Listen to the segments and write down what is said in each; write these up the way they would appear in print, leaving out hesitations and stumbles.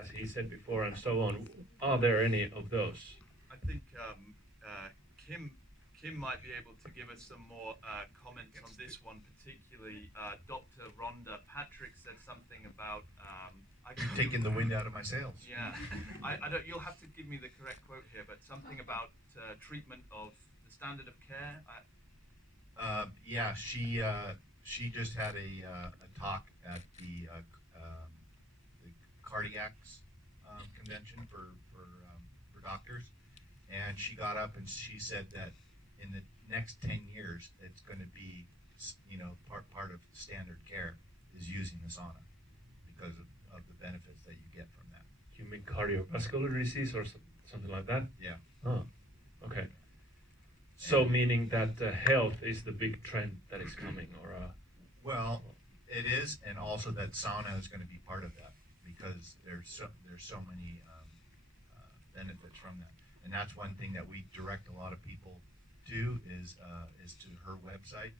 as he said before, and so on. Are there any of those? I think Kim might be able to give us some more comments on this one, particularly Dr. Rhonda Patrick said something about taking the wind out of my sails. Yeah, I don't. You'll have to give me the correct quote here, but something about treatment of the standard of care. Yeah, she just had a talk at the cardiacs convention for doctors, and she got up and she said that in the next 10 years, it's going to be, part of standard care is using the sauna because of the benefits that you get from that. You mean cardiovascular disease or something like that? Yeah. Oh, okay. So meaning that health is the big trend that is coming, or well, it is, and also that sauna is going to be part of that because there's so many benefits from that, and that's one thing that we direct a lot of people to is to her website,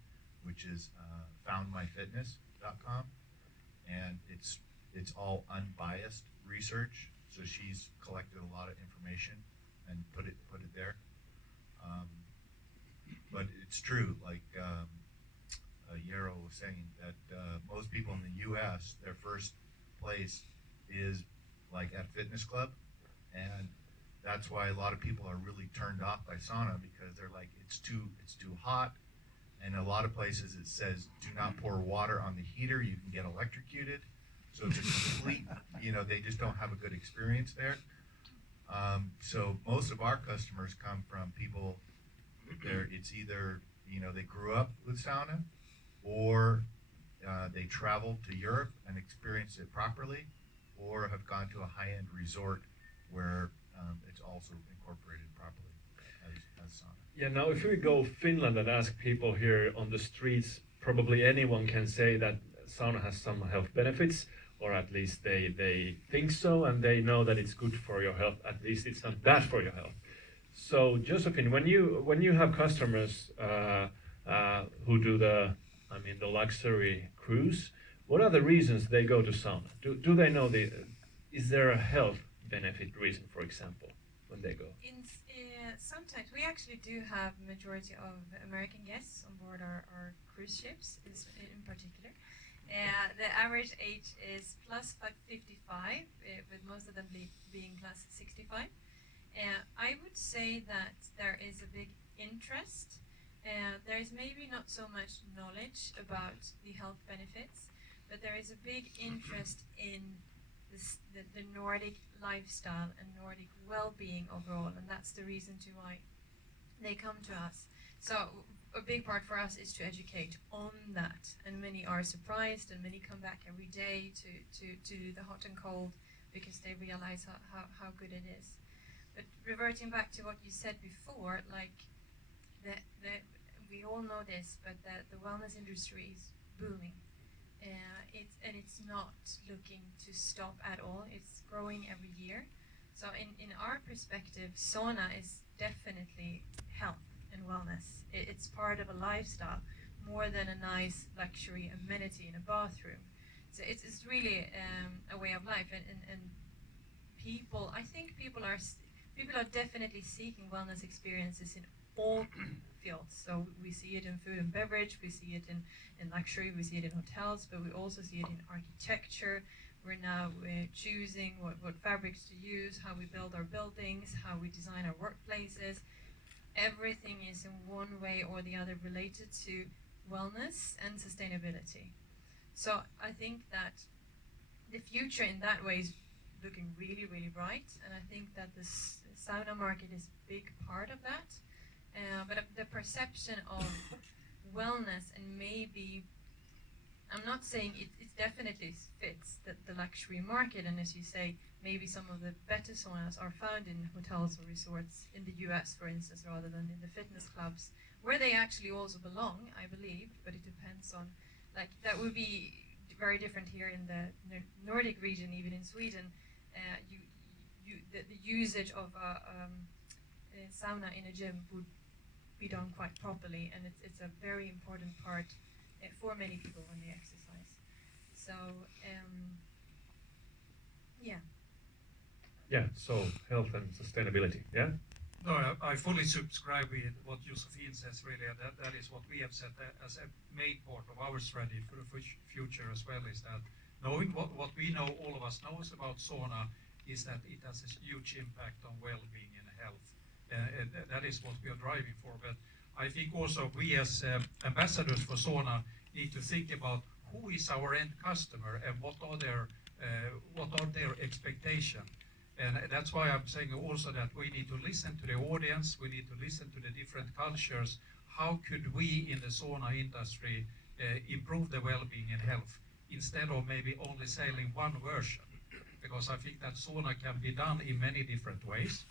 which is foundmyfitness.com, and it's all unbiased research. So she's collected a lot of information and put it there. But it's true, like Yarrow was saying, that most people in the U.S., their first place is like at fitness club, and that's why a lot of people are really turned off by sauna because they're like, it's too hot, and a lot of places it says do not pour water on the heater, you can get electrocuted. So it's a complete, they just don't have a good experience there. So most of our customers come from people. It's either they grew up with sauna, or they traveled to Europe and experienced it properly, or have gone to a high-end resort where it's also incorporated properly as sauna. yeah. Now, if we go Finland and ask people here on the streets, probably anyone can say that sauna has some health benefits, or at least they think so, and they know that it's good for your health. At least it's not bad for your health. So, Josephine, when you have customers who do the luxury cruise, what are the reasons they go to sauna? Do they know is there a health benefit reason, for example, when they go? Sometimes we actually do have majority of American guests on board our cruise ships, in particular. The average age is plus 55, with most of them being plus 65. I would say that there is a big interest. There is maybe not so much knowledge about the health benefits, but there is a big interest in the Nordic lifestyle and Nordic well-being overall, and that's the reason why they come to us. So a big part for us is to educate on that, and many are surprised, and many come back every day to the hot and cold because they realize how good it is. But reverting back to what you said before, like we all know this, but the wellness industry is booming. It's not looking to stop at all. It's growing every year. So in our perspective, sauna is definitely health and wellness. It's part of a lifestyle more than a nice luxury amenity in a bathroom. So it's really a way of life, and people. I think people are definitely seeking wellness experiences in all fields. So we see it in food and beverage, we see it in luxury, we see it in hotels, but we also see it in architecture. We're now choosing what fabrics to use, how we build our buildings, how we design our workplaces. Everything is in one way or the other related to wellness and sustainability. So I think that the future in that way is looking really, really bright, and I think that the sauna market is a big part of that. But the perception of wellness, and maybe, I'm not saying it definitely fits the luxury market, and as you say, maybe some of the better saunas are found in hotels or resorts in the US, for instance, rather than in the fitness clubs, where they actually also belong, I believe, but it depends on, like, that would be very different here in the Nordic region, even in Sweden. The usage of a sauna in a gym would be done quite properly, and it's a very important part for many people when they exercise. So yeah. Yeah, so health and sustainability. Yeah. No, I fully subscribe with what Josephine says, really. And that is what we have set as a main part of our strategy for the future as well, is that knowing what we know, all of us knows about sauna, is that it has a huge impact on well-being and health. And that is what we are driving for. But I think also we as ambassadors for sauna need to think about who is our end customer and what are their expectations. And that's why I'm saying also that we need to listen to the audience, we need to listen to the different cultures. How could we in the sauna industry improve the well-being and health instead of maybe only selling one version? Because I think that sauna can be done in many different ways.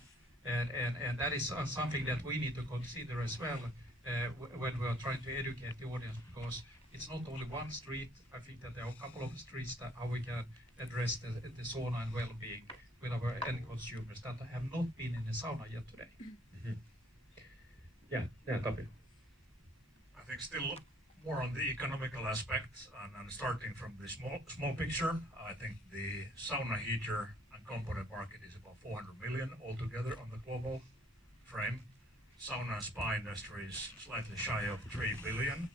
And that is something that we need to consider as well when we are trying to educate the audience, because it's not only one street. I think that there are a couple of streets that how we can address the sauna and well-being with our end consumers that have not been in the sauna yet today. Mm-hmm. Yeah, Tapio. I think still more on the economical aspect and starting from the small picture. I think the sauna heater and component market is about 400 million altogether on the global frame. Sauna and spa industry is slightly shy of 3 billion.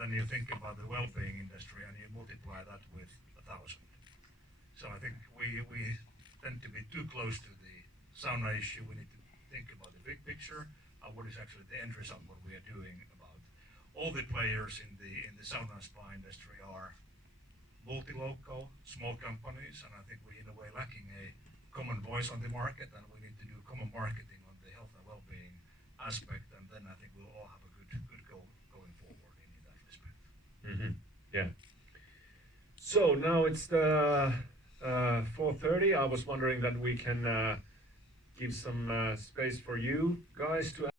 Then you think about the well-being industry and you multiply that with 1,000. So I think we tend to be too close to the sauna issue. We need to think about the big picture, what is actually the end result, what we are doing about. All the players in the sauna and spa industry are multi-local, small companies, and I think we in a way lacking a common voice on the market, and we need to do common marketing on the health and well-being aspect, and then I think we'll all have a good goal going forward in that respect. Mm-hmm. Yeah. So now it's the 4:30. I was wondering that we can give some space for you guys to